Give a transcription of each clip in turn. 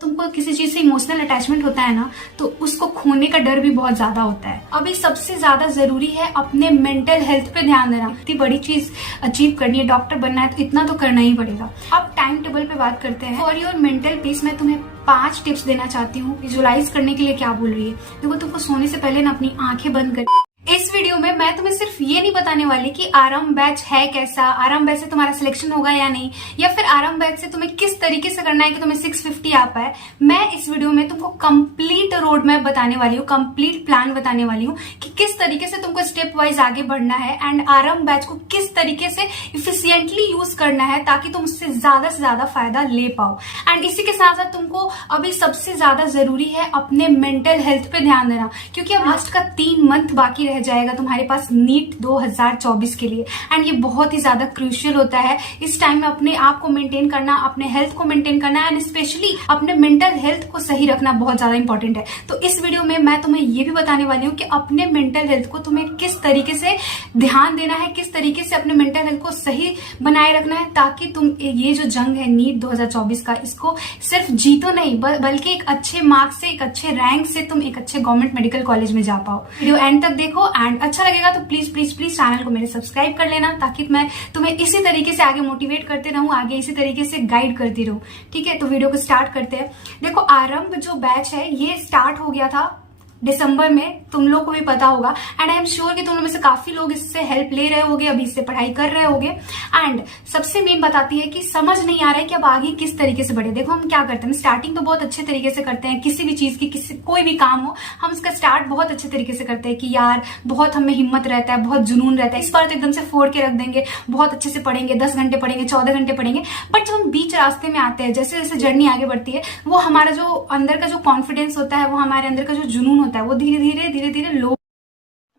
तुमको किसी चीज से इमोशनल अटैचमेंट होता है ना, तो उसको खोने का डर भी बहुत ज्यादा होता है। अभी सबसे ज्यादा जरूरी है अपने मेंटल हेल्थ पे ध्यान देना। इतनी बड़ी चीज अचीव करनी है, डॉक्टर बनना है, तो इतना तो करना ही पड़ेगा। अब टाइम टेबल पे बात करते हैं। फॉर योर मेंटल पीस मैं तुम्हें 5 टिप्स देना चाहती हूँ। विजुअलाइज करने के लिए क्या बोल रही है, देखो तुमको सोने से पहले ना अपनी आंखें बंद कर। इस वीडियो में मैं तुम्हें सिर्फ ये नहीं बताने वाली कि आराम बैच है कैसा, आराम बैच से तुम्हारा सिलेक्शन होगा या नहीं, या फिर आराम बैच से तुम्हें किस तरीके से करना है कि तुम्हें 650 आ पाए। मैं इस वीडियो में तुमको कंप्लीट रोड मैप बताने वाली हूँ, कंप्लीट प्लान बताने वाली हूँ कि किस तरीके से तुमको स्टेप वाइज आगे बढ़ना है एंड आराम बैच को किस तरीके से इफिशियंटली यूज करना है ताकि तुम उससे ज्यादा फायदा ले पाओ। एंड इसी के साथ साथ तुमको अभी सबसे ज्यादा जरूरी है अपने मेंटल हेल्थ पे ध्यान देना, क्योंकि अब लास्ट का 3 मंथ बाकी जाएगा तुम्हारे पास नीट 2024 के लिए। एंड ये बहुत ही ज्यादा क्रूशियल होता है। इस टाइम में अपने आप को मेंटेन करना, अपने हेल्थ को मेंटेन करना एंड स्पेशली अपने मेंटल हेल्थ को सही रखना बहुत ज्यादा इंपॉर्टेंट है। तो इस वीडियो में मैं तुम्हें ये भी बताने वाली हूँ कि अपने मेंटल हेल्थ को तुम्हें किस तरीके से ध्यान देना है, किस तरीके से अपने मेंटल हेल्थ को सही बनाए रखना है ताकि तुम ये जो जंग है नीट 2024 का, इसको सिर्फ जीतो नहीं बल्कि एक अच्छे मार्क्स से, एक अच्छे रैंक से तुम एक अच्छे गवर्नमेंट मेडिकल कॉलेज में जा पाओ। वीडियो एंड तक देखो एंड अच्छा लगेगा तो प्लीज प्लीज प्लीज चैनल को मेरे सब्सक्राइब कर लेना ताकि मैं तुम्हें इसी तरीके से आगे मोटिवेट करते रहूं, आगे इसी तरीके से गाइड करती रहूं। ठीक है, तो वीडियो को स्टार्ट करते हैं। देखो आरंभ जो बैच है ये स्टार्ट हो गया था दिसंबर में, तुम लोग को भी पता होगा एंड आई एम श्योर कि तुम लोग में से काफी लोग इससे हेल्प ले रहे होगे, अभी इससे पढ़ाई कर रहे होगे। एंड सबसे मेन बताती है कि समझ नहीं आ रहा है कि अब आगे किस तरीके से बढ़े। देखो हम क्या करते हैं, स्टार्टिंग तो बहुत अच्छे तरीके से करते हैं, किसी भी चीज की, कोई भी काम हो हम उसका स्टार्ट बहुत अच्छे तरीके से करते हैं कि यार बहुत हमें हिम्मत रहता है, बहुत जुनून रहता है, इस बार तो एकदम से फोड़ के रख देंगे, बहुत अच्छे से पढ़ेंगे, 10 घंटे पढ़ेंगे, 14 घंटे पढ़ेंगे। बट जब हम बीच रास्ते में आते हैं, जैसे जैसे जर्नी आगे बढ़ती है, वो हमारा जो अंदर का जो कॉन्फिडेंस होता है, वो हमारे अंदर का जो जुनून होता है, वो धीरे धीरे लो।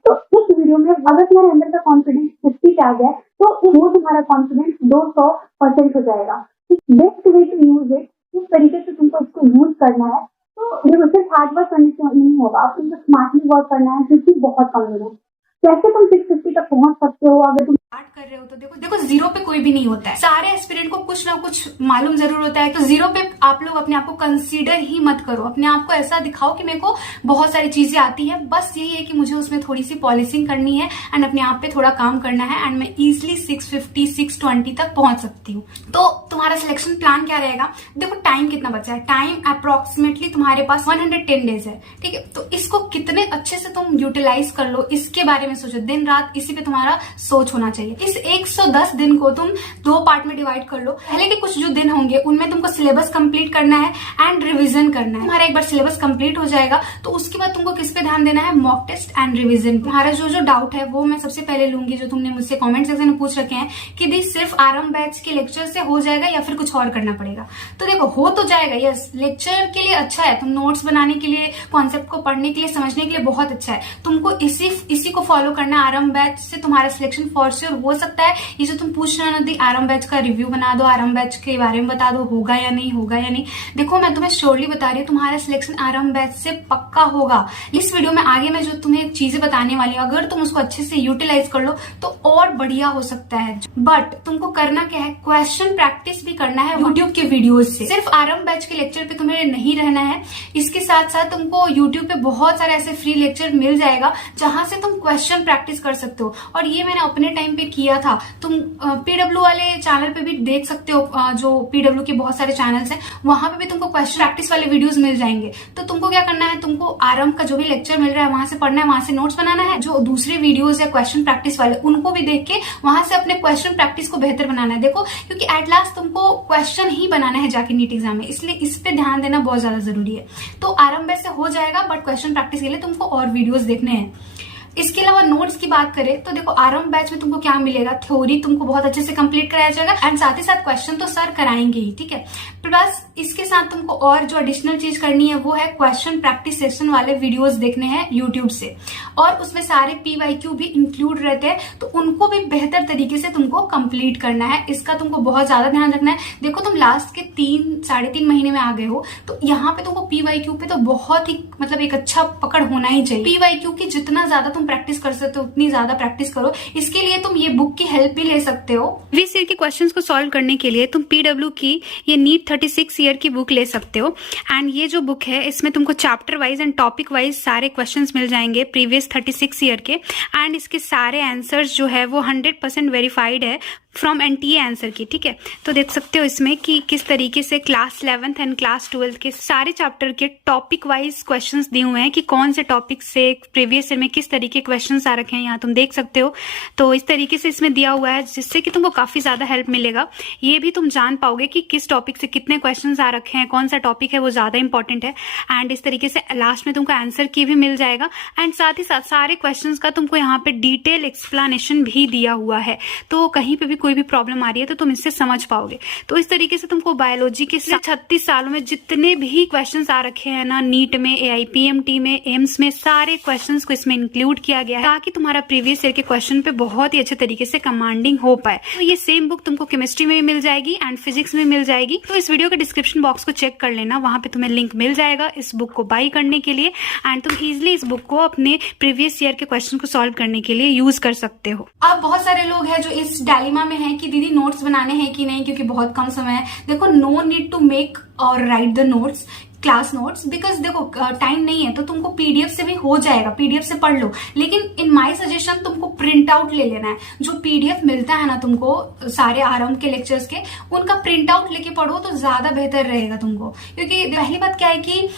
तो इस वीडियो में अगर तुम्हारे अंदर का कॉन्फिडेंस 50 पे आ गया तो वो तुम्हारा कॉन्फिडेंस 200% हो जाएगा। Best way to use it, किस तरीके से तुमको इसको यूज करना है, तो ये सिर्फ हार्ड वर्क करने से नहीं होगा, अब तुमको स्मार्टली वर्क करना है क्योंकि बहुत कम लोग हैं। कैसे तुम 650 तक पहुंच सकते हो अगर तुम स्टार्ट कर रहे हो तो देखो जीरो पे कोई भी नहीं होता है। सारे एस्पिरेंट को कुछ ना कुछ मालूम जरूर होता है। तो जीरो पे आप लोग अपने आप को कंसीडर ही मत करो, अपने आप को ऐसा दिखाओ कि मेरे को बहुत सारी चीजें आती है, बस यही है कि मुझे उसमें थोड़ी सी पॉलिशिंग करनी है एंड अपने आप पे थोड़ा काम करना है एंड मैं इजिली 650 620 तक पहुंच सकती हूँ। तो तुम्हारा सिलेक्शन प्लान क्या रहेगा, देखो टाइम कितना बचा है, टाइम अप्रोक्सीमेटली तुम्हारे पास 110 डेज है। ठीक है, तो इसको कितने अच्छे से तुम यूटिलाइज कर लो इसके बारे में सोचो, दिन रात इसी पे तुम्हारा सोच होना चाहिए। इस 110 दिन को तुम 2 पार्ट में डिवाइड कर लो। पहले के कुछ जो दिन होंगे उनमें तुमको सिलेबस कंप्लीट करना है एंड रिवीजन करना है। तुम्हारा एक बार सिलेबस कंप्लीट हो जाएगा तो उसके बाद तुमको किस पे ध्यान देना है, मॉक टेस्ट एंड रिवीजन। तुम्हारा जो डाउट है वो मैं सबसे पहले लूंगी, जो तुमने मुझसे कमेंट सेक्शन में पूछ रखे हैं कि दी सिर्फ आरंभ बैच के लेक्चर से हो जाएगा या फिर कुछ और करना पड़ेगा। तो देखो हो तो जाएगा, यस लेक्चर के लिए अच्छा है, तुम नोट्स बनाने के लिए, कॉन्सेप्ट को पढ़ने के लिए, समझने के लिए बहुत अच्छा है। तुमको इसी को फॉलो करना। आरंभ बैच से तुम्हारा सिलेक्शन फॉर श्योर हो सकता है। ये जो तुम पूछ रहे हो ना, आरंभ बैच का रिव्यू बना दो, आरंभ बैच के बारे में बता दो, होगा या नहीं होगा या नहीं। देखो मैं तुम्हें श्योरली बता रही हूँ तुम्हारा सिलेक्शन आरंभ बैच से पक्का होगा। इस वीडियो में आगे मैं जो तुम्हें चीजें बताने वाली हूँ, अगर तुम उसको अच्छे से यूटिलाइज कर लो तो और बढ़िया हो सकता है। बट तुमको करना क्या है, क्वेश्चन प्रैक्टिस भी करना है यूट्यूब के वीडियोज से। सिर्फ आरंभ बैच के लेक्चर पे तुम्हें नहीं रहना है, इसके साथ साथ तुमको यूट्यूब पे बहुत सारे ऐसे फ्री लेक्चर मिल जाएगा जहां से तुम क्वेश्चन प्रैक्टिस कर सकते हो। और ये मैंने अपने टाइम पे किया था। तुम पीडब्ल्यू वाले चैनल पे भी देख सकते हो, जो पीडब्ल्यू के बहुत सारे चैनल्स हैं, वहां पे भी तुमको क्वेश्चन प्रैक्टिस वाले वीडियोस मिल जाएंगे। तो तुमको क्या करना है, तुमको आरंभ का जो भी लेक्चर मिल रहा है वहां से पढ़ना है, वहां से नोट्स बनाना है। जो दूसरे वीडियोस है क्वेश्चन प्रैक्टिस वाले, उनको भी देख के वहां से अपने क्वेश्चन प्रैक्टिस को बेहतर बनाना है। देखो क्योंकि एट लास्ट तुमको क्वेश्चन ही बनाना है जाके नीट एग्जाम में, इसलिए इस पे ध्यान देना बहुत ज्यादा जरूरी है। तो आरंभ से हो जाएगा, बट क्वेश्चन प्रैक्टिस के लिए तुमको और वीडियोस देखने हैं। इसके अलावा नोट्स की बात करें तो देखो आरंभ बैच में तुमको क्या मिलेगा, थ्योरी तुमको बहुत अच्छे से कंप्लीट कराया जाएगा एंड साथ ही साथ क्वेश्चन तो सर कराएंगे ही। ठीक है, प्लस इसके साथ तुमको और जो एडिशनल चीज करनी है वो है क्वेश्चन प्रैक्टिस सेशन वाले वीडियोस देखने हैं यूट्यूब से, और उसमें सारे PYQ भी इंक्लूड रहते हैं, तो उनको भी बेहतर तरीके से तुमको कंप्लीट करना है। इसका तुमको बहुत ज्यादा ध्यान रखना है। देखो तुम लास्ट के 3-3.5 महीने में आ गए हो, तो यहाँ पे तुमको PYQ पे तो बहुत ही मतलब एक अच्छा पकड़ होना ही चाहिए। PYQ की जितना ज्यादा तुम प्रैक्टिस कर सकते हो उतनी ज्यादा प्रैक्टिस करो। इसके लिए तुम ये बुक की हेल्प भी ले सकते हो। प्रीवियस ईयर के क्वेश्चंस को सॉल्व करने के लिए तुम पीडब्ल्यू की ये नीट 36 ईयर की बुक ले सकते हो। एंड ये जो बुक है इसमें तुमको chapter wise and topic wise सारे क्वेश्चंस मिल जाएंगे प्रीवियस 36 ईयर के। एंड इसके सारे आंसर्स जो है वो 100% वेरीफाइड है फ्रॉम एनटीए आंसर की, ठीक है। तो देख सकते हो इसमें कि किस तरीके से class 11th and class 12th के सारे चैप्टर के टॉपिक वाइज क्वेश्चंस दिए हुए हैं कि कौन से टॉपिक से प्रीवियस ईयर में किस तरीके क्वेश्चंस आ रखे हैं, यहाँ तुम देख सकते हो। तो इस तरीके से इसमें दिया हुआ है जिससे कि तुमको काफी ज्यादा हेल्प मिलेगा। ये भी तुम जान पाओगे कि किस टॉपिक से कितने क्वेश्चन आ रखे हैं, कौन सा टॉपिक है वो ज्यादा इंपॉर्टेंट है। एंड इस तरीके से लास्ट में तुमको आंसर की भी मिल जाएगा। एंड साथ ही साथ सारे क्वेश्चन का तुमको यहाँ पे डिटेल एक्सप्लेनेशन भी दिया हुआ है, तो कहीं पे भी कोई भी प्रॉब्लम आ रही है तो तुम इससे समझ पाओगे। तो इस तरीके से तुमको बायोलॉजी के 36 सालों में जितने भी क्वेश्चंस आ रखे हैं ना, नीट में, AIPMT में, एम्स में, सारे क्वेश्चंस को इसमें इंक्लूड किया गया है ताकि तुम्हारा प्रीवियस ईयर के क्वेश्चन पे बहुत ही अच्छे तरीके से कमांडिंग हो पाए। तो ये सेम बुक तुमको केमिस्ट्री में भी मिल जाएगी एंड फिजिक्स में मिल जाएगी। तो इस वीडियो के डिस्क्रिप्शन बॉक्स को चेक कर लेना, वहां पे तुम्हें लिंक मिल जाएगा इस बुक को बाई करने के लिए। एंड तुम इजिली इस बुक को अपने प्रीवियस ईयर के क्वेश्चन को सॉल्व करने के लिए यूज कर सकते हो। अब बहुत सारे लोग हैं जो इस डायलेमा में हैं कि दीदी नोट्स बनाने हैं कि नहीं, क्योंकि बहुत कम समय है। देखो, नो नीड टू मेक और right the notes, class notes, because देखो टाइम नहीं है तो तुमको पीडीएफ से भी हो जाएगा, पीडीएफ से पढ़ लो। लेकिन इन माय सजेशन तुमको प्रिंट आउट ले लेना है। जो पीडीएफ मिलता है ना तुमको सारे आरंभ के लेक्चर्स के, उनका प्रिंट आउट लेके पढ़ो तो ज्यादा बेहतर रहेगा तुमको। क्योंकि पहली बात क्या है कि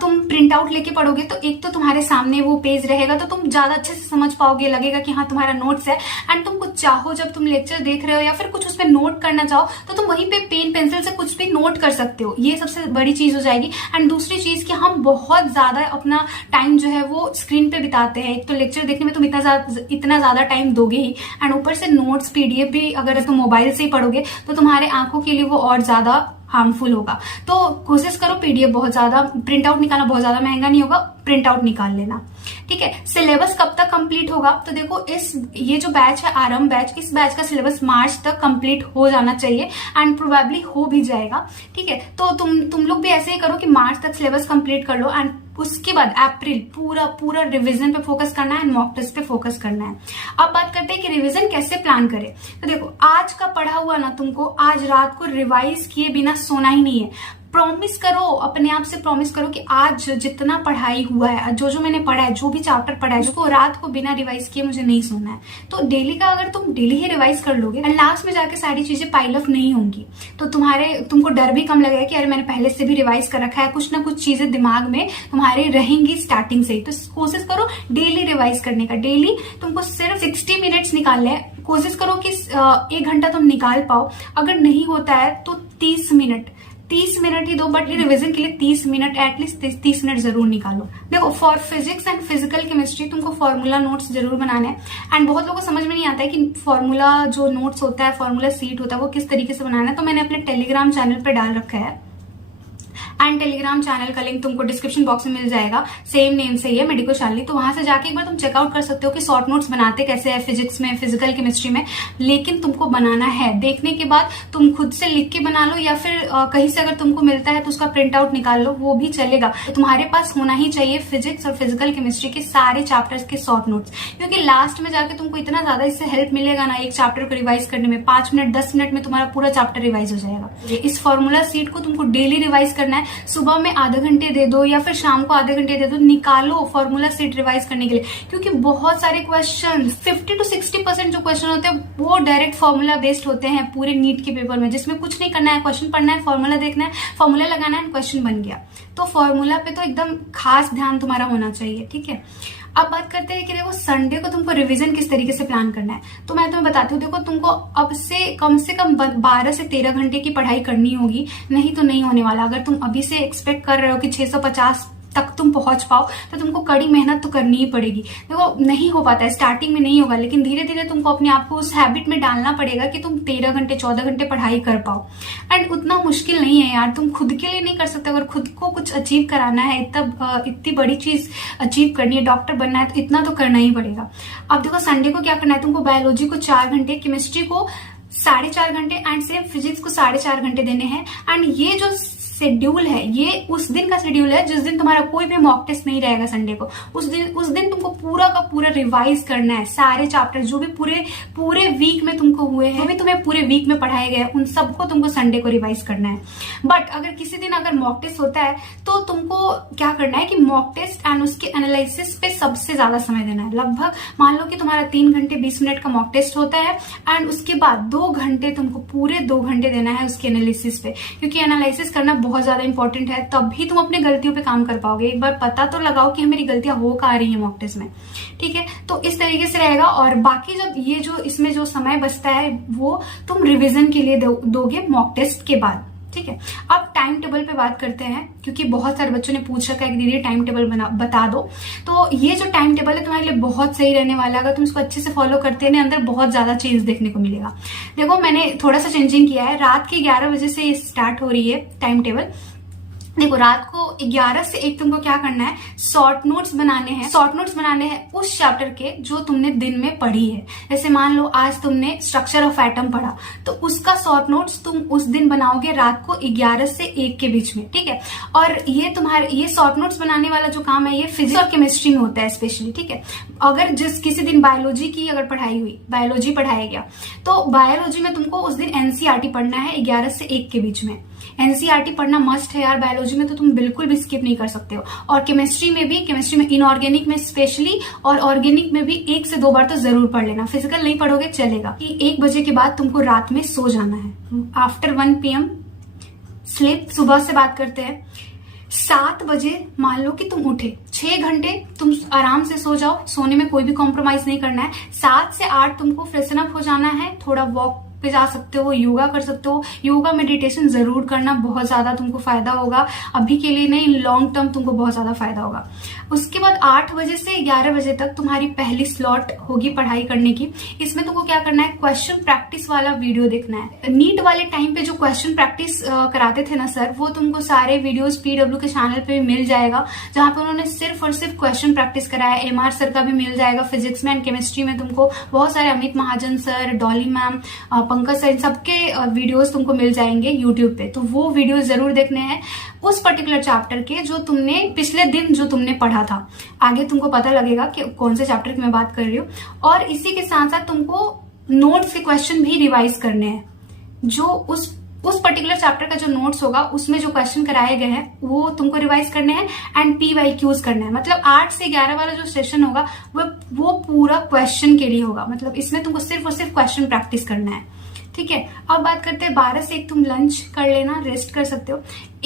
तुम प्रिंट आउट लेके पढ़ोगे तो एक तो तुम्हारे सामने वो पेज रहेगा तो तुम ज्यादा अच्छे से समझ पाओगे, लगेगा कि हाँ तुम्हारा नोट्स है। एंड तुम कुछ चाहो, जब तुम लेक्चर देख रहे हो या फिर कुछ उसमें नोट करना चाहो तो तुम वहीं पे पेन पेंसिल से कुछ भी नोट कर सकते हो। ये सबसे बड़ी चीज हो जाएगी। एंड दूसरी चीज कि हम बहुत ज्यादा अपना टाइम जो है वो स्क्रीन पे बिताते हैं। एक तो लेक्चर देखने में तुम इतना ज्यादा टाइम दोगे ही, एंड ऊपर से नोट्स पीडीएफ भी अगर तुम मोबाइल से ही पढ़ोगे तो तुम्हारे आंखों के लिए वो और ज्यादा हार्मफुल होगा। तो कोशिश करो पीडीएफ बहुत ज्यादा, प्रिंट आउट निकालना बहुत ज्यादा महंगा नहीं होगा, प्रिंट आउट निकाल लेना, ठीक है। सिलेबस कब तक कंप्लीट होगा? तो देखो ये जो बैच है आरंभ बैच, इस बैच का सिलेबस मार्च तक कंप्लीट हो जाना चाहिए एंड प्रोबेबली हो भी जाएगा, ठीक है। तो तुम लोग भी ऐसे ही करो कि मार्च तक सिलेबस कंप्लीट कर लो एंड उसके बाद अप्रैल पूरा रिवीजन पे फोकस करना है एंड मॉक टेस्ट पे फोकस करना है। अब बात करते हैं कि रिवीजन कैसे प्लान करें। तो देखो, आज का पढ़ा हुआ ना तुमको आज रात को रिवाइज किए बिना सोना ही नहीं है। प्रॉमिस करो, अपने आप से प्रॉमिस करो कि आज जितना पढ़ाई हुआ है, जो मैंने पढ़ा है, जो भी चैप्टर पढ़ा है, उसको रात को बिना रिवाइज किए मुझे नहीं सोना है। तो डेली का अगर तुम डेली ही रिवाइज कर लोगे एंड लास्ट में जाके सारी चीजें पाइल अप नहीं होंगी तो तुमको डर भी कम लगेगा कि अरे मैंने पहले से भी रिवाइज कर रखा है, कुछ ना कुछ चीजें दिमाग में तुम्हारे रहेंगी स्टार्टिंग से ही। तो कोशिश करो डेली रिवाइज करने का। डेली तुमको सिर्फ 60 मिनट्स निकालने हैं। कोशिश करो कि 1 घंटा तुम निकाल पाओ। अगर नहीं होता है तो 30 मिनट ही दो, बट रिवीजन के लिए 30 मिनट, एटलीस्ट 30 मिनट जरूर निकालो। देखो, for physics and physical chemistry तुमको फॉर्मूला नोट्स जरूर बनाने हैं। एंड बहुत लोगों को समझ में नहीं आता है कि फॉर्मूला जो नोट्स होता है, फॉर्मूला सीट होता है, वो किस तरीके से बनाना है। तो मैंने अपने टेलीग्राम चैनल पे डाल रखा है एंड टेलीग्राम चैनल का लिंक तुमको डिस्क्रिप्शन बॉक्स में मिल जाएगा। सेम नेम से ही है, मेडिको शालिनी। तो वहां से जाके एक बार तुम चेकआउट कर सकते हो कि शॉर्ट नोट्स बनाते कैसे है फिजिक्स में, फिजिकल केमिस्ट्री में। लेकिन तुमको बनाना है, देखने के बाद तुम खुद से लिख के बना लो या फिर कहीं से अगर तुमको मिलता है तो उसका प्रिंट आउट निकाल लो, वो भी चलेगा। तो तुम्हारे पास होना ही चाहिए फिजिक्स और फिजिकल केमिस्ट्री के सारे चैप्टर्स के शॉर्ट नोट्स, क्योंकि लास्ट में जाके तुमको इतना ज्यादा इससे हेल्प मिलेगा ना, एक चैप्टर को रिवाइज करने में 5 मिनट 10 मिनट में तुम्हारा पूरा चैप्टर रिवाइज हो जाएगा। इस फॉर्मूला सीट को तुमको डेली रिवाइज करना है। सुबह में आधे घंटे दे दो या फिर शाम को आधे घंटे दे दो, निकालो फॉर्मूला सीट रिवाइज करने के लिए। क्योंकि बहुत सारे क्वेश्चन 50 to 60% जो क्वेश्चन होते हैं वो डायरेक्ट फॉर्मूला बेस्ड होते हैं पूरे नीट के पेपर में, जिसमें कुछ नहीं करना है, क्वेश्चन पढ़ना है, फॉर्मूला देखना है, फॉर्मूला लगाना है, क्वेश्चन बन गया। तो फॉर्मूला पे तो एकदम खास ध्यान तुम्हारा होना चाहिए, ठीक है। अब बात करते हैं कि देखो संडे को तुमको रिवीजन किस तरीके से प्लान करना है। तो मैं तुम्हें बताती हूँ, देखो तुमको अब से कम 12 से 13 घंटे की पढ़ाई करनी होगी, नहीं तो नहीं होने वाला। अगर तुम अभी से एक्सपेक्ट कर रहे हो कि 650 तक तुम पहुंच पाओ तो तुमको कड़ी मेहनत तो करनी ही पड़ेगी। देखो नहीं हो पाता है, स्टार्टिंग में नहीं होगा, लेकिन धीरे धीरे तुमको अपने आप को उस हैबिट में डालना पड़ेगा कि तुम 13 घंटे 14 घंटे पढ़ाई कर पाओ। एंड उतना मुश्किल नहीं है यार, तुम खुद के लिए नहीं कर सकते। अगर खुद को कुछ अचीव कराना है, इतनी बड़ी चीज अचीव करनी है, डॉक्टर बनना है, तो इतना तो करना ही पड़ेगा। अब देखो संडे को क्या करना है, तुमको बायोलॉजी को 4 घंटे, केमिस्ट्री को 4.5 घंटे एंड सेम फिजिक्स को 4.5 घंटे देने हैं। एंड ये जो शेड्यूल है ये उस दिन का शेड्यूल है जिस दिन तुम्हारा कोई भी मॉक टेस्ट नहीं रहेगा संडे को। उस दिन तुमको पूरा का पूरा रिवाइज करना है। सारे चैप्टर जो भी पूरे वीक में तुमको हुए हैं, जो भी तुम्हें पूरे वीक में पढ़ाए गए, उन सबको तुमको संडे को रिवाइज करना है। बट अगर किसी दिन अगर मॉक टेस्ट होता है तो तुमको क्या करना है कि मॉक टेस्ट एंड उसके एनालिसिस पे सबसे ज्यादा समय देना है। लगभग मान लो कि तुम्हारा 3 घंटे 20 मिनट का मॉक टेस्ट होता है एंड उसके बाद 2 घंटे तुमको पूरे 2 घंटे देना है उसके एनालिसिस पे, क्योंकि एनालिसिस करना बहुत ज्यादा इंपॉर्टेंट है। तभी तुम अपने गलतियों पे काम कर पाओगे। एक बार पता तो लगाओ कि मेरी गलतियां हो कहाँ रही है मॉक टेस्ट में, ठीक है। तो इस तरीके से रहेगा। और बाकी जब ये जो इसमें जो समय बचता है वो तुम रिविजन के लिए दोगे मॉक टेस्ट के बाद, ठीक है। अब टाइम टेबल पे बात करते हैं, क्योंकि बहुत सारे बच्चों ने पूछ रखा है कि दीदी टाइम टेबल बता दो। तो ये जो टाइम टेबल है तुम्हारे लिए बहुत सही रहने वाला है। अगर तुम इसको अच्छे से फॉलो करते हैं, अंदर बहुत ज्यादा चेंज देखने को मिलेगा। देखो मैंने थोड़ा सा चेंजिंग किया है। रात के 11 बजे से स्टार्ट हो रही है टाइम टेबल। देखो रात को 11 से 1 तुमको क्या करना है, शॉर्ट नोट्स बनाने हैं। शॉर्ट नोट्स बनाने हैं उस चैप्टर के जो तुमने दिन में पढ़ी है। जैसे मान लो आज तुमने स्ट्रक्चर ऑफ एटम पढ़ा, तो उसका शॉर्ट नोट्स तुम उस दिन बनाओगे रात को 11 से 1 के बीच में, ठीक है। और ये शॉर्ट नोट्स बनाने वाला जो काम है ये फिजिक्स और केमिस्ट्री में होता है स्पेशली, ठीक है। अगर किसी दिन बायोलॉजी की अगर पढ़ाई हुई, बायोलॉजी पढ़ाया गया, तो बायोलॉजी में तुमको उस दिन एनसीईआरटी पढ़ना है 11 से 1 के बीच में। एनसीईआरटी पढ़ना मस्ट है यार, बायोलॉजी में तो तुम बिल्कुल भी स्किप नहीं कर सकते हो। और केमिस्ट्री में इनऑर्गेनिक में स्पेशली और ऑर्गेनिक में भी 1 से 2 बार तो जरूर पढ़ लेना। फिजिकल नहीं पढ़ोगे चलेगा। कि 1 बजे के बाद तुमको रात में सो जाना है। After 1 PM sleep. सुबह से बात करते हैं। 7 बजे मान लो कि तुम उठे, 6 घंटे तुम आराम से सो जाओ। सोने में कोई भी कॉम्प्रोमाइज नहीं करना है। 7 से 8 तुमको फ्रेशन अप हो जाना है। थोड़ा वॉक पे जा सकते हो, योगा कर सकते हो। योगा मेडिटेशन जरूर करना, बहुत ज्यादा तुमको फायदा होगा। अभी के लिए नहीं, लॉन्ग टर्म तुमको बहुत ज्यादा फायदा होगा। उसके बाद 8 बजे से 11 बजे तक तुम्हारी पहली स्लॉट होगी पढ़ाई करने की। इसमें तुमको क्या करना है, क्वेश्चन प्रैक्टिस वाला वीडियो देखना है। नीट वाले टाइम पे जो क्वेश्चन प्रैक्टिस कराते थे ना सर, वो तुमको सारे वीडियोस PW के चैनल पे भी मिल जाएगा, जहां पे उन्होंने सिर्फ और सिर्फ क्वेश्चन प्रैक्टिस कराया। MR सर का भी मिल जाएगा। फिजिक्स में एंड केमिस्ट्री में तुमको बहुत सारे, Amit Mahajan sir, Dolly ma'am, Pankaj sir, इन सबके वीडियोस तुमको मिल जाएंगे यूट्यूब पे। तो वो वीडियोस जरूर देखने हैं उस पर्टिकुलर चैप्टर के जो तुमने पिछले दिन जो तुमने पढ़ा था। आगे तुमको पता लगेगा कि कौन से चैप्टर की मैं बात कर रही हूँ। और इसी के साथ साथ तुमको नोट्स के क्वेश्चन भी रिवाइज करने हैं। जो उस पर्टिकुलर चैप्टर का जो नोट्स होगा उसमें जो क्वेश्चन कराए गए हैं वो तुमको रिवाइज करने हैं एंड PYQs करना है। मतलब 8 से 11 वाला जो सेशन होगा वो पूरा क्वेश्चन के लिए होगा। मतलब इसमें तुमको सिर्फ और सिर्फ क्वेश्चन प्रैक्टिस करना है, ठीक है। अब बात करते हैं 12 से 1 तुम लंच कर लेना, रेस्ट कर सकते हो।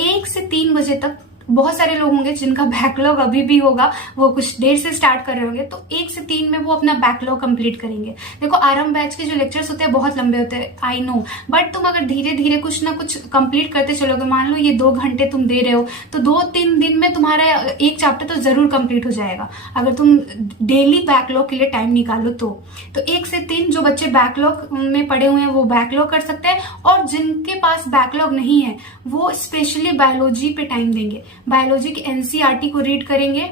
1 से 3 बजे तक बहुत सारे लोग होंगे जिनका बैकलॉग अभी भी होगा, वो कुछ देर से स्टार्ट कर रहे होंगे, तो 1 से 3 में वो अपना बैकलॉग कंप्लीट करेंगे। देखो आरंभ बैच के जो लेक्चर्स होते हैं बहुत लंबे होते हैं, आई नो, बट तुम अगर धीरे धीरे कुछ ना कुछ कंप्लीट करते चलोगे, मान लो ये 2 घंटे तुम दे रहे हो, तो 2-3 दिन में तुम्हारा एक चैप्टर तो जरूर कंप्लीट हो जाएगा, अगर तुम डेली बैकलॉग के लिए टाइम निकालो तो 1 से 3 जो बच्चे बैकलॉग में पड़े हुए हैं वो बैकलॉग कर सकते हैं, और जिनके पास बैकलॉग नहीं है वो स्पेशली बायोलॉजी पे टाइम देंगे। बायोलॉजी की एनसीईआरटी को रीड करेंगे,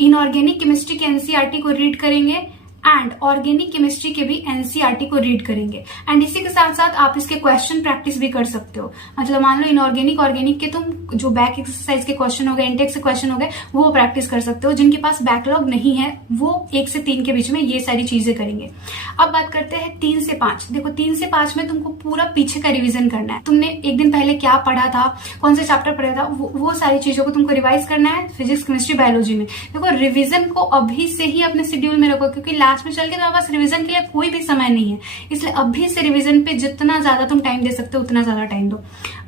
इनऑर्गेनिक केमिस्ट्री की एनसीईआरटी को रीड करेंगे एंड ऑर्गेनिक केमिस्ट्री के भी एनसीईआरटी को रीड करेंगे। एंड इसी के साथ साथ आप इसके क्वेश्चन प्रैक्टिस भी कर सकते हो। मतलब मान लो इनऑर्गेनिक ऑर्गेनिक के तुम जो बैक एक्सरसाइज के क्वेश्चन हो गए, इंटेक्स के क्वेश्चन हो गए, वो प्रैक्टिस कर सकते हो। जिनके पास बैकलॉग नहीं है वो 1 से 3 के बीच में ये सारी चीजें करेंगे। अब बात करते हैं 3 से 5। देखो 3 से 5 में तुमको पूरा पीछे का रिविजन करना है। तुमने एक दिन पहले क्या पढ़ा था, कौन से चैप्टर पढ़ा था, वो सारी चीजों को तुमको रिवाइज करना है फिजिक्स केमिस्ट्री बायोलॉजी में। देखो रिविजन को अभी से ही अपने शेड्यूल में रखो, क्योंकि लास्ट में चल के तुम्हारे पास रिवीजन के लिए कोई भी समय नहीं है। इसलिए अभी से रिवीजन पे जितना ज्यादा तुम टाइम दे सकते हो उतना ज्यादा टाइम दो।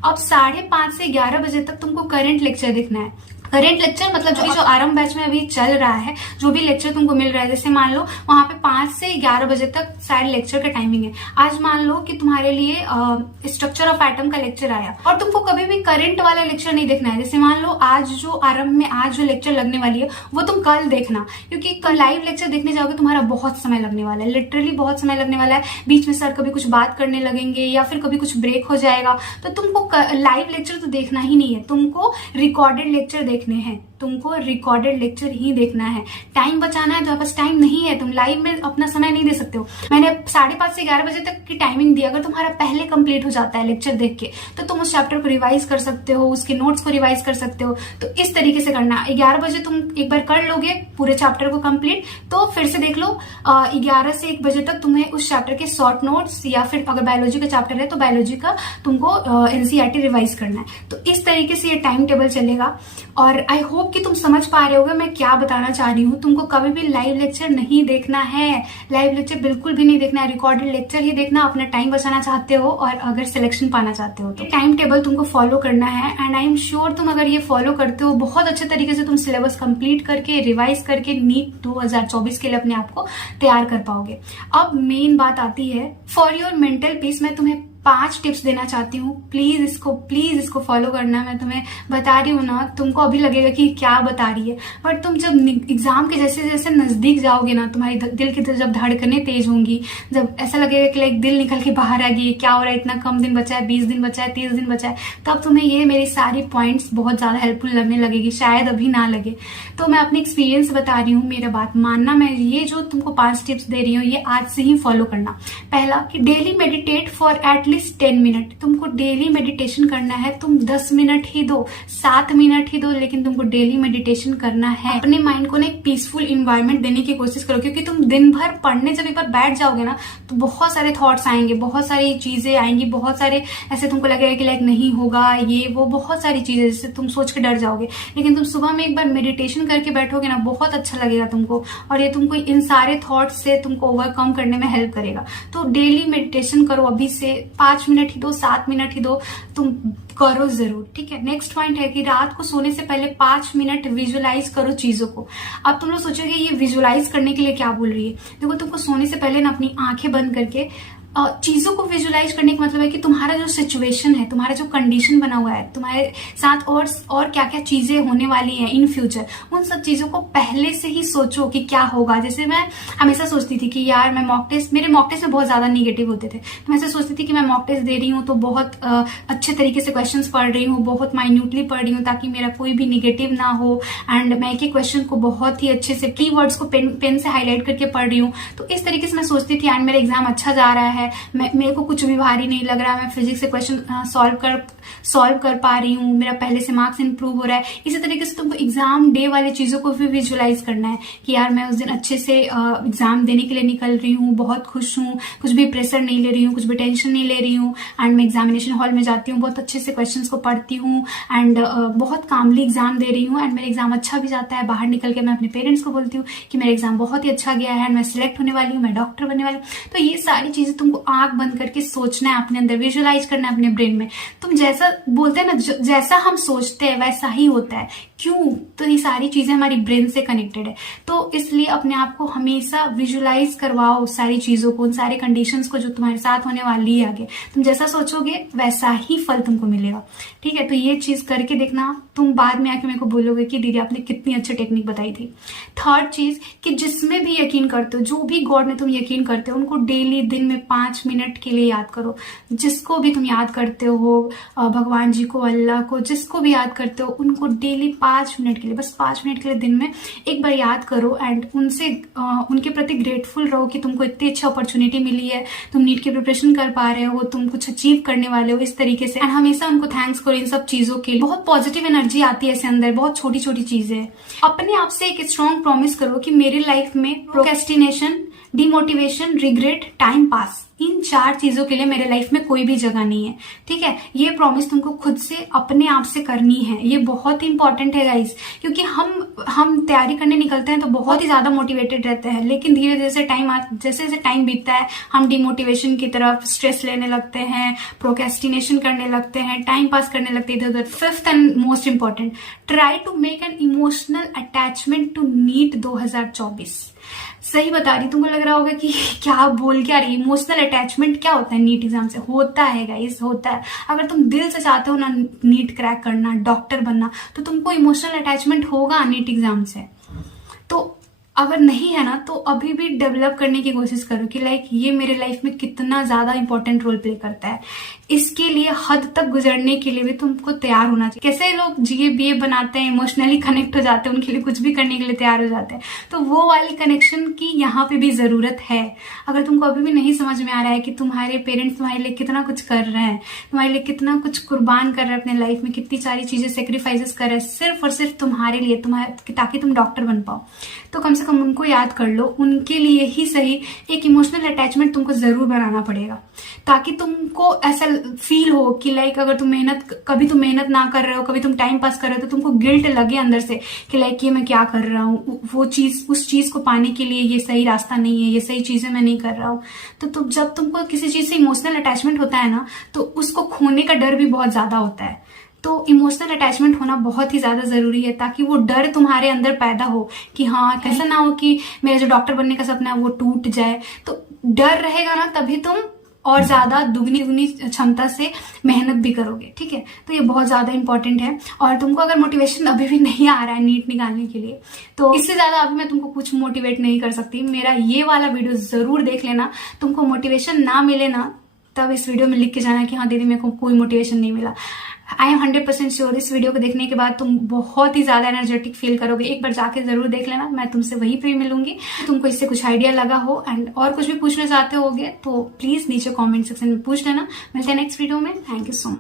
अब 5:30 से 11 बजे तक तुमको करंट लेक्चर देखना है। करंट लेक्चर मतलब जो आरंभ बैच में अभी चल रहा है, जो भी लेक्चर तुमको मिल रहा है, जैसे मान लो वहां पे 5 से 11 बजे तक सारे लेक्चर का टाइमिंग है। आज मान लो कि तुम्हारे लिए स्ट्रक्चर ऑफ एटम का लेक्चर आया और तुमको कभी भी करंट वाला लेक्चर नहीं देखना है। जैसे मान लो आज जो आरंभ में आज जो लेक्चर लगने वाली है वो तुम कल देखना, क्योंकि कल लाइव लेक्चर देखने जाओगे तुम्हारा बहुत समय लगने वाला है, लिटरली बहुत समय लगने वाला है। बीच में सर कभी कुछ बात करने लगेंगे या फिर कभी कुछ ब्रेक हो जाएगा, तो तुमको लाइव लेक्चर तो देखना ही नहीं है, तुमको रिकॉर्डेड लेक्चर देखना देखने हैं, तुमको रिकॉर्डेड लेक्चर ही देखना है। टाइम बचाना है तो बस टाइम नहीं है, तुम लाइव में अपना समय नहीं दे सकते हो। मैंने 5:30 से 11 बजे तक की टाइमिंग दी। अगर तुम्हारा पहले कंप्लीट हो जाता है लेक्चर देख के तो तुम उस चैप्टर को रिवाइज कर सकते हो, उसके नोट्स को रिवाइज कर सकते हो। तो इस तरीके से करना। 11 बजे तुम एक बार कर लोगे पूरे चैप्टर को कंप्लीट, तो फिर से देख लो 11 से 1 बजे तक तुम्हें उस चैप्टर के शॉर्ट नोट्स, या फिर अगर बायोलॉजी का चैप्टर है तो बायोलॉजी का तुमको एनसीईआरटी रिवाइज करना है। तो इस तरीके से ये टाइम टेबल चलेगा। और आई होप कि तुम समझ पा रहे होगे मैं क्या बताना चाह रही हूँ। तुमको कभी भी लाइव लेक्चर नहीं देखना है, लाइव लेक्चर बिल्कुल भी नहीं देखना है, रिकॉर्डेड लेक्चर ही देखना। अपना टाइम बचाना चाहते हो और अगर सिलेक्शन पाना चाहते हो तो टाइम टेबल तुमको फॉलो करना है। एंड आई एम श्योर तुम अगर ये फॉलो करते हो बहुत अच्छे तरीके से तुम सिलेबस कंप्लीट करके रिवाइज करके नीट 2024 के लिए अपने आप को तैयार कर पाओगे। अब मेन बात आती है फॉर योर मेंटल पीस। मैं तुम्हें 5 टिप्स देना चाहती हूँ। प्लीज इसको फॉलो करना। मैं तुम्हें बता रही हूँ ना, तुमको अभी लगेगा कि क्या बता रही है, बट तुम जब एग्जाम के जैसे जैसे नजदीक जाओगे ना, तुम्हारी दिल की जब धड़कनें तेज होंगी, जब ऐसा लगेगा कि लाइक दिल निकल के बाहर आ गई, क्या हो रहा है, इतना कम दिन बचा है, 20 दिन बचा है, 30 दिन बचा है, तब तुम्हें ये मेरी सारी पॉइंट्स बहुत ज्यादा हेल्पफुल लगने लगेगी। शायद अभी ना लगे, तो मैं अपनी एक्सपीरियंस बता रही हूँ, मेरा बात मानना। मैं ये जो तुमको 5 टिप्स दे रही हूँ ये आज से ही फॉलो करना। पहला कि daily meditate for at least 10 minute. तुमको डेली मेडिटेशन करना है। तुम 10 मिनट ही दो, 7 मिनट ही दो, लेकिन तुमको डेली मेडिटेशन करना है। अपने माइंड को ना एक पीसफुल इन्वायरमेंट देने की कोशिश करो, क्योंकि तुम दिन भर पढ़ने जब एक बार बैठ जाओगे ना तो बहुत सारे थॉट्स आएंगे, बहुत सारी चीजें आएंगी, बहुत सारे ऐसे तुमको लगेगा कि लाइक नहीं होगा, ये वो बहुत सारी चीजें जिससे तुम सोच के डर जाओगे। लेकिन तुम सुबह में एक बार मेडिटेशन करके बैठोगे ना, बहुत अच्छा लगेगा तुमको, और ये तुमको इन सारे थॉट्स से तुमको ओवरकम करने में हेल्प करेगा। तो डेली मेडिटेशन करो। अभी से 5 मिनट ही दो, 7 मिनट ही दो, तुम करो जरूर, ठीक है। नेक्स्ट पॉइंट है कि रात को सोने से पहले 5 मिनट विजुअलाइज करो चीजों को। अब तुम लोग सोचोगे ये विजुअलाइज करने के लिए क्या बोल रही है। देखो, तुमको सोने से पहले ना अपनी आंखें बंद करके चीजों को विजुअलाइज करने का मतलब है कि तुम्हारा जो सिचुएशन है, तुम्हारा जो कंडीशन बना हुआ है, तुम्हारे साथ और क्या क्या चीजें होने वाली हैं इन फ्यूचर, उन सब चीजों को पहले से ही सोचो कि क्या होगा। जैसे मैं हमेशा सोचती थी कि यार मैं मॉक टेस्ट, मेरे मॉक टेस्ट में बहुत ज्यादा निगेटिव होते थे, तो मैं ऐसे सोचती थी कि मैं मॉक टेस्ट दे रही हूँ तो बहुत अच्छे तरीके से क्वेश्चन पढ़ रही हूँ, बहुत माइन्यूटली पढ़ रही हूँ ताकि मेरा कोई भी निगेटिव ना हो, एंड मैं एक एक क्वेश्चन को बहुत ही अच्छे से कीवर्ड्स को पेन से हाईलाइट करके पढ़ रही हूँ। तो इस तरीके से मैं सोचती थी एंड मेरा एग्जाम अच्छा जा रहा है, मेरे को कुछ भी भारी नहीं लग रहा, मैं फिजिक्स से क्वेश्चन सॉल्व कर पा रही हूँ, मेरा पहले से मार्क्स इंप्रूव हो रहा है। इसी तरीके से तुमको एग्जाम डे वाली चीजों को भी विजुअलाइज करना है कि यार मैं उस दिन अच्छे से एग्जाम देने के लिए निकल रही हूँ, बहुत खुश हूँ, कुछ भी प्रेशर नहीं ले रही हूँ, कुछ भी टेंशन नहीं ले रही हूँ, एंड मैं एग्जामिनेशन हॉल में जाती हूँ, बहुत अच्छे से क्वेश्चंस को पढ़ती हूँ, एंड बहुत कामली एग्जाम दे रही हूँ, एंड मेरा एग्जाम अच्छा भी जाता है। बाहर निकल के मैं अपने पेरेंट्स को बोलती हूँ कि मेरा एग्जाम बहुत ही अच्छा गया है, मैं सिलेक्ट होने वाली हूँ, मैं डॉक्टर बनने वाली हूँ। तो ये सारी चीजें तुमको आंख बंद करके सोचना है, अपने अंदर विजुअलाइज करना है अपने ब्रेन में। तुम जैसा बोलते हैं ना, जैसा हम सोचते हैं वैसा ही होता है। क्यों? तो ये सारी चीजें हमारी ब्रेन से कनेक्टेड है, तो इसलिए अपने आप को हमेशा विजुअलाइज करवाओ सारी चीजों को, उन सारे कंडीशंस को जो तुम्हारे साथ होने वाली है आगे। तुम जैसा सोचोगे वैसा ही फल तुमको मिलेगा, ठीक है। तो ये चीज करके देखना, तुम बाद में आके मेरे को बोलोगे कि दीदी आपने कितनी अच्छी टेक्निक बताई थी। थर्ड चीज कि जिसमें भी यकीन करते हो, जो भी गॉड में तुम यकीन करते हो, उनको डेली दिन में 5 मिनट के लिए याद करो। जिसको भी तुम याद करते हो, भगवान जी को, अल्लाह को, जिसको भी याद करते हो, उनको डेली 5 मिनट के लिए, बस 5 मिनट के लिए दिन में एक बार याद करो, एंड उनसे उनके प्रति ग्रेटफुल रहो कि तुमको इतनी अच्छी अपॉर्चुनिटी मिली है, तुम नीट की प्रिपरेशन कर पा रहे हो, तुम कुछ अचीव करने वाले हो, इस तरीके से। एंड हमेशा उनको थैंक्स करो इन सब चीजों के लिए। बहुत पॉजिटिव एनर्जी आती है इसके अंदर, बहुत छोटी छोटी चीजें। अपने आप से एक स्ट्रॉन्ग प्रॉमिस करो कि मेरी लाइफ में procrastination, demotivation, regret, time pass, इन 4 चीजों के लिए मेरे लाइफ में कोई भी जगह नहीं है, ठीक है। ये प्रॉमिस तुमको खुद से अपने आप से करनी है। ये बहुत ही इंपॉर्टेंट है गाइस, क्योंकि हम तैयारी करने निकलते हैं तो बहुत ही ज्यादा मोटिवेटेड रहते हैं, लेकिन धीरे धीरे जैसे जैसे टाइम बीतता है हम डिमोटिवेशन की तरफ, स्ट्रेस लेने लगते हैं, प्रोक्रेस्टिनेशन करने लगते हैं, टाइम पास करने लगते हैं इधर उधर। 5th and most important, try to make an emotional attachment to NEET 2024। सही बता रही, तुमको लग रहा होगा कि क्या बोल क्या रही। इमोशनल अटैचमेंट क्या होता है नीट एग्जाम से? होता है गाइस, होता है। अगर तुम दिल से चाहते हो ना नीट क्रैक करना, डॉक्टर बनना, तो तुमको इमोशनल अटैचमेंट होगा नीट एग्जाम से। तो अगर नहीं है ना तो अभी भी डेवलप करने की कोशिश करो कि लाइक ये मेरे लाइफ में कितना ज्यादा इंपॉर्टेंट रोल प्ले करता है। इसके लिए हद तक गुजरने के लिए भी तुमको तैयार होना चाहिए। कैसे लोग जीए बीए बनाते हैं, इमोशनली कनेक्ट हो जाते हैं, उनके लिए कुछ भी करने के लिए तैयार हो जाते हैं, तो वो वाली कनेक्शन की यहाँ पे भी जरूरत है। अगर तुमको अभी भी नहीं समझ में आ रहा है कि तुम्हारे पेरेंट्स तुम्हारे लिए कितना कुछ कर रहे हैं, तुम्हारे लिए कितना कुछ कुर्बान कर रहे हैं अपने लाइफ में, कितनी सारी चीजें सेक्रीफाइसेस कर रहे हैं सिर्फ और सिर्फ तुम्हारे लिए, ताकि तुम डॉक्टर बन पाओ, तो कम से कम उनको याद कर लो। उनके लिए ही सही एक इमोशनल अटैचमेंट तुमको जरूर बनाना पड़ेगा, ताकि तुमको ऐसा फील हो कि लाइक अगर तुम कभी तुम मेहनत ना कर रहे हो, कभी तुम टाइम पास कर रहे हो, तो तुमको गिल्ट लगे अंदर से कि लाइक ये मैं क्या कर रहा हूँ, वो चीज उस चीज को पाने के लिए ये सही रास्ता नहीं है, ये सही चीजें मैं नहीं कर रहा हूँ। तो जब तुमको किसी चीज से इमोशनल अटैचमेंट होता है ना, तो उसको खोने का डर भी बहुत ज्यादा होता है। तो इमोशनल अटैचमेंट होना बहुत ही ज्यादा जरूरी है, ताकि वो डर तुम्हारे अंदर पैदा हो कि हाँ, कैसा ना हो कि मेरा जो डॉक्टर बनने का सपना है वो टूट जाए। तो डर रहेगा ना, तभी तुम और ज्यादा दुगनी क्षमता से मेहनत भी करोगे। ठीक है, तो ये बहुत ज्यादा इंपॉर्टेंट है। और तुमको अगर मोटिवेशन अभी भी नहीं आ रहा है नीट निकालने के लिए, तो इससे ज्यादा अभी मैं तुमको कुछ मोटिवेट नहीं कर सकती। मेरा ये वाला वीडियो जरूर देख लेना। तुमको मोटिवेशन ना मिले ना, तब इस वीडियो में लिख के जाना कि हाँ दीदी मेरे को कोई मोटिवेशन नहीं मिला। आई एम 100% श्योर इस वीडियो को देखने के बाद तुम बहुत ही ज्यादा एनर्जेटिक फील करोगे। एक बार जाके जरूर देख लेना। मैं तुमसे वहीं पे मिलूंगी। तुमको इससे कुछ आइडिया लगा हो एंड और कुछ भी पूछना चाहते होगे तो प्लीज नीचे कमेंट सेक्शन में पूछ लेना। मिलते हैं नेक्स्ट वीडियो में। Thank you so much.